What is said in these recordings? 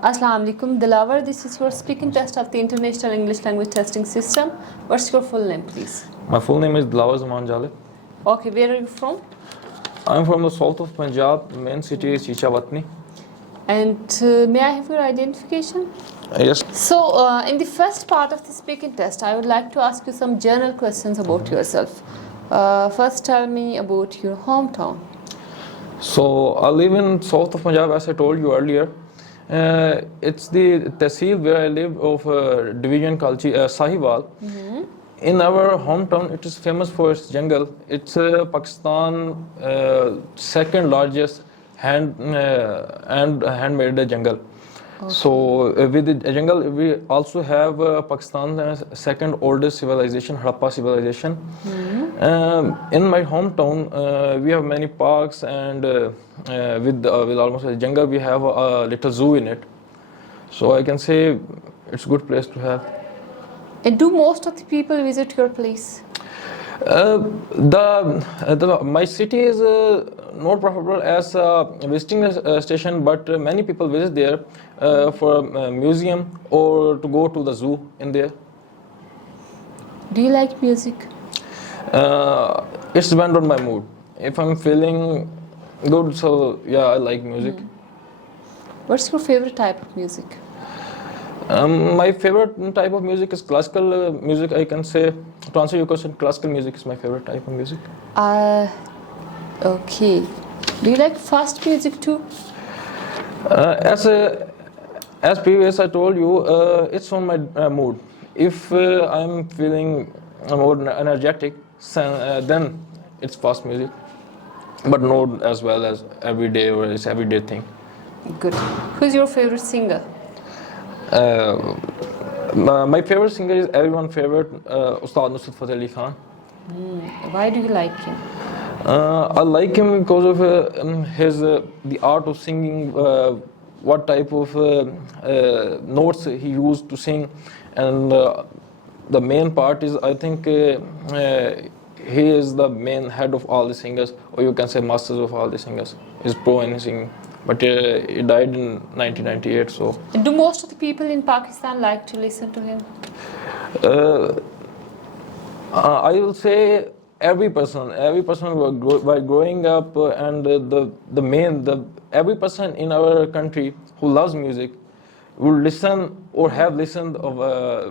Assalamu alaikum, Dilawar. This is your speaking test of the International English Language Testing System. What's your full name, please? My full name is Dilawar Zaman Jalib. Okay, where are you from? I'm from the south of Punjab. The main city is Chichawatni. And may I have your identification? Yes. So, in the first part of the speaking test, I would like to ask you some general questions about yourself. First, tell me about your hometown. So I live in south of Punjab, as I told you earlier. It's the Tehsil where I live of division called Sahiwal. In our hometown, it is famous for its jungle. It's Pakistan second largest handmade jungle. Okay. So with the jungle, we also have Pakistan's second oldest civilization, Harappa civilization. In my hometown, we have many parks, and with almost a jungle, we have a little zoo in it. So I can say it's a good place to have. And do most of the people visit your place? My city is not profitable as a visiting station, but many people visit there for a museum or to go to the zoo in there. Do you like music? It's depend on my mood. If I'm feeling good, so yeah, I like music. What's your favorite type of music? My favorite type of music is classical music, I can say. To answer your question, classical music is my favorite type of music. Okay. Do you like fast music too? As previous I told you, it's on my mood. If I'm feeling more energetic, then it's fast music, but not as well as every day or it's everyday thing. Good. Who's your favorite singer? My favorite singer is everyone's favorite, Ustad Nusrat Fateh Ali Khan. Why do you like him? I like him because of his the art of singing, what type of notes he used to sing, and the main part is I think he is the main head of all the singers, or you can say masters of all the singers. He's pro in singing. But he died in 1998, so... And do most of the people in Pakistan like to listen to him? I will say every person while growing up, and every person in our country who loves music will listen or have listened of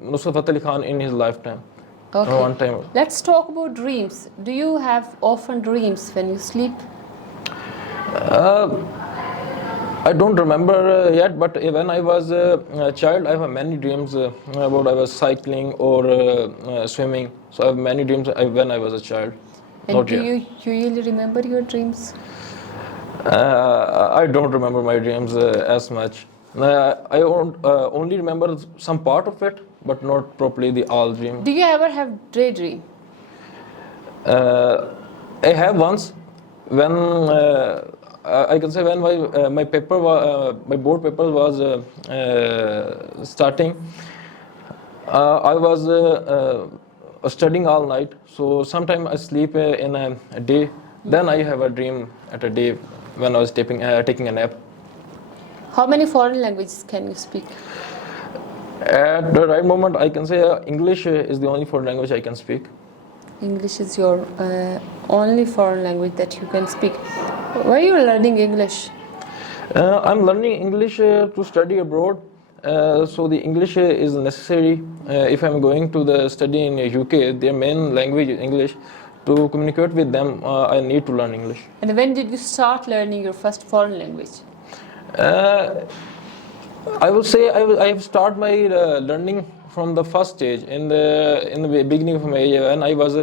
Nusrat Fateh Ali Khan in his lifetime. Okay. One time. Let's talk about dreams. Do you have often dreams when you sleep? I don't remember yet, but when I was a child, I have many dreams about I was cycling or swimming. So I have many dreams when I was a child. And do you usually remember your dreams? I don't remember my dreams as much. I only remember some part of it, but not properly the all dream. Do you ever have daydream? I have once when. I can say when my board paper was starting, I was studying all night. So sometimes I sleep in a day. Then I have a dream at a day when I was taking a nap. How many foreign languages can you speak? At the right moment, I can say English is the only foreign language I can speak. English is your only foreign language that you can speak. Why are you learning English? I'm learning English to study abroad. So the English is necessary. If I'm going to the study in UK, their main language is English. To communicate with them, I need to learn English. And when did you start learning your first foreign language? I will say I have started my learning from the first stage in the beginning of my age when I was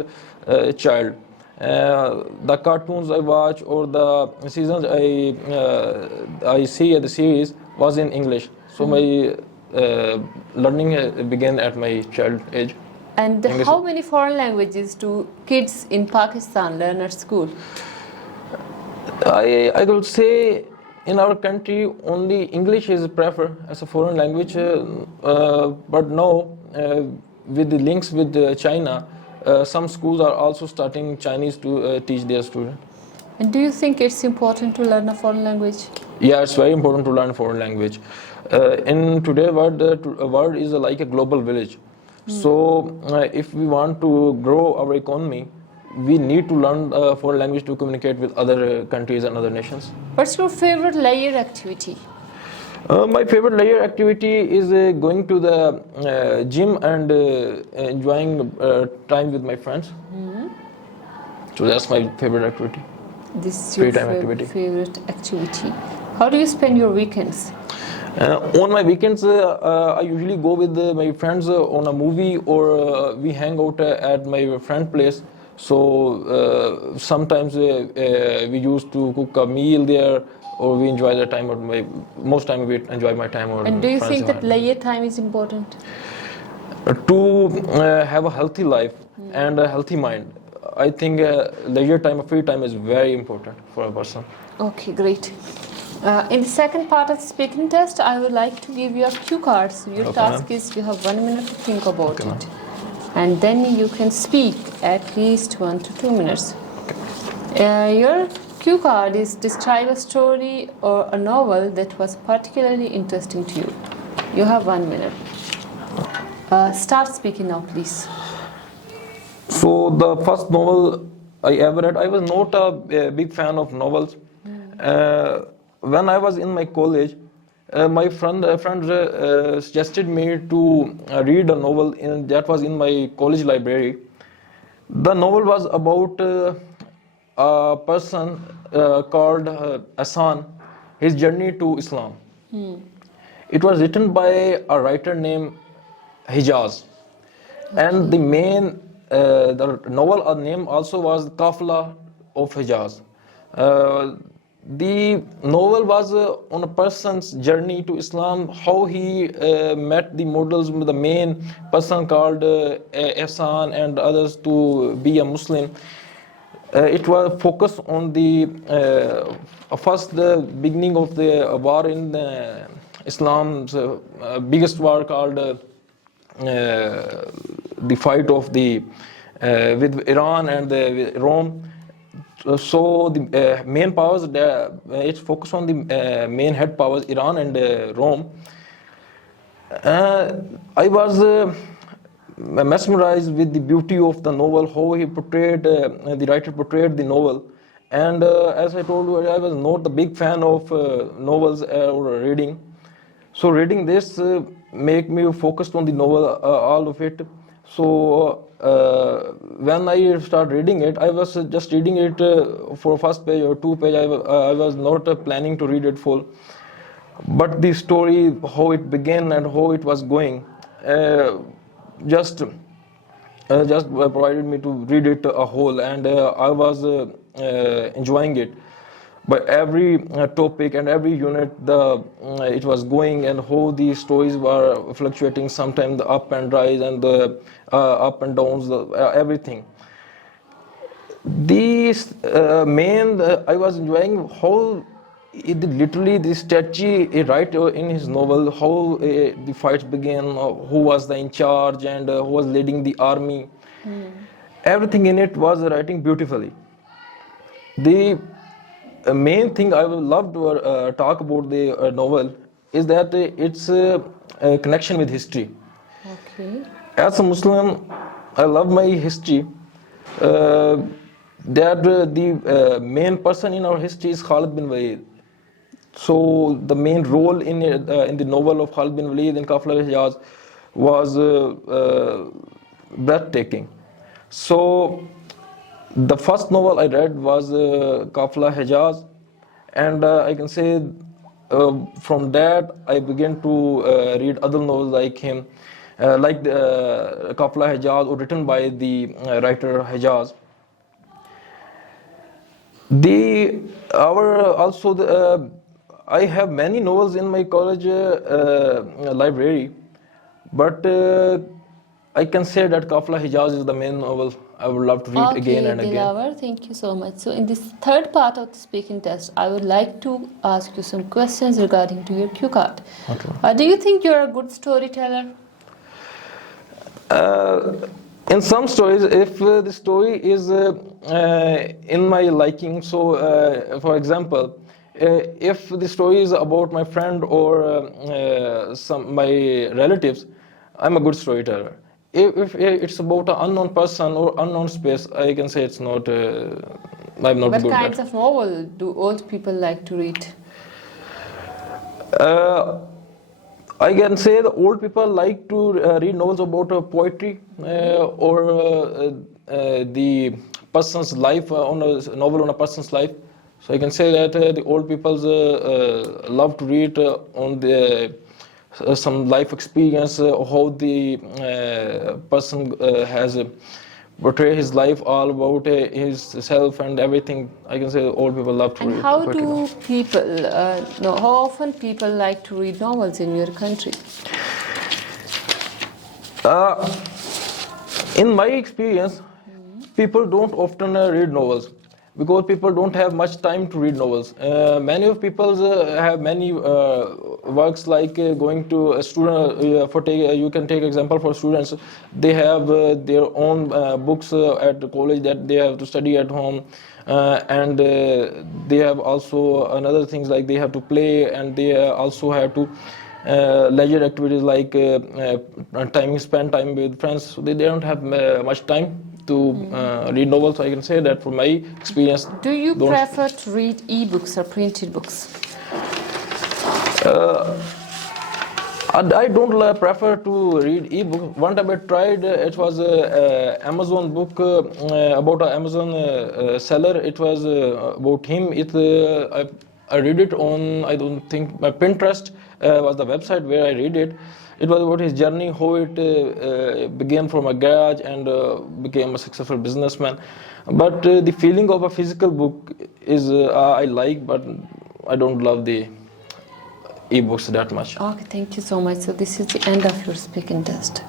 a child. The cartoons I watch or the seasons I see at the series was in English. So my learning began at my child age. And English. How many foreign languages do kids in Pakistan learn at school? I will say in our country only English is preferred as a foreign language, but now with the links with China, some schools are also starting Chinese to teach their students. And do you think it's important to learn a foreign language? Yeah, it's very important to learn foreign language. In today's world, the world is like a global village. So, if we want to grow our economy, we need to learn foreign language to communicate with other countries and other nations. What's your favorite leisure activity? My favorite leisure activity is going to the gym and enjoying time with my friends. So that's my favorite activity. This is Free your time activity. favorite activity. How do you spend your weekends? On my weekends, I usually go with my friends on a movie, or we hang out at my friend's place. So sometimes we used to cook a meal there, or we enjoy the time. Most time we enjoy my time. Or And do you friends think that leisure time is important? To have a healthy life and a healthy mind, I think leisure time, free time is very important for a person. Okay, great. In the second part of the speaking test, I would like to give you a cue card. So your Okay, task ma'am. is you have 1 minute to think about Okay, ma'am. it. And then you can speak at least 1 to 2 minutes. Your cue card is describe a story or a novel that was particularly interesting to you. You have 1 minute. Start speaking now, please. So the first novel I ever read, I was not a big fan of novels. When I was in my college, my friend suggested me to read a novel that was in my college library. The novel was about a person called Hassan, his journey to Islam. It was written by a writer named Hijaz. And the novel name also was Kafla of Hijaz. The novel was on a person's journey to Islam, how he met the models, the main person called Ihsan and others to be a Muslim. It was focused on the first the beginning of the war in Islam's biggest war called the fight of the with Iran and with Rome. So the main powers, it's focused on the main head powers, Iran and Rome. I was mesmerized with the beauty of the novel, how he portrayed, the writer portrayed the novel. And as I told you, I was not a big fan of novels or reading. So reading this make me focused on the novel, all of it. So when I started reading it, I was just reading it for first page or 2 page. I was not planning to read it full. But the story, how it began and how it was going, just provided me to read it a whole, and I was enjoying it. But every topic and every unit, it was going, and how the stories were fluctuating. Sometimes the up and rise and the up and downs, everything. These I was enjoying how literally the strategy he write in his novel, how the fights began, who was in charge, and who was leading the army. Everything in it was writing beautifully. The main thing I would love to talk about the novel is that it's a connection with history. Okay. As a Muslim, I love my history. The main person in our history is Khalid bin Walid. So the main role in the novel of Khalid bin Walid in Kafla Hijaz was breathtaking. So the first novel I read was Kafla Hijaz, and I can say from that I began to read other novels like him, like Kafla Hijaz, or written by the writer Hijaz. I have many novels in my college library, but I can say that Kafla Hijaz is the main novel I would love to read again and again. Dilaver, thank you so much. So in this third part of the speaking test, I would like to ask you some questions regarding to your cue card. Okay. Do you think you're a good storyteller? In some stories, if the story is in my liking, so for example, if the story is about my friend or my relatives, I'm a good storyteller. If it's about an unknown person or unknown space, I can say it's not. I'm not What good kinds at. of novel do old people like to read? I can say the old people like to read novels about poetry or the person's life on a novel on a person's life. So I can say that the old people love to read on the some life experience, how the person has portray his life, all about his self and everything. I can say old people love to And read how poetry. do people, no, how often people like to read novels in your country? In my experience, people don't often read novels because people don't have much time to read novels. Many of people have many works like going to a student. You can take example for students. They have their own books at the college that they have to study at home, and they have also another things like they have to play, and they also have to leisure activities like spend time with friends. So they don't have much time to read novels. I can say that from my experience. Do you Don't. prefer to read e-books or printed books? I don't prefer to read ebook. One time I tried. It was Amazon book about an Amazon seller. It was about him. I read it on. I don't think my Pinterest was the website where I read it. It was about his journey, how it began from a garage and became a successful businessman. But the feeling of a physical book is I like, but I don't love the e-books that much. Okay, thank you so much. So this is the end of your speaking test.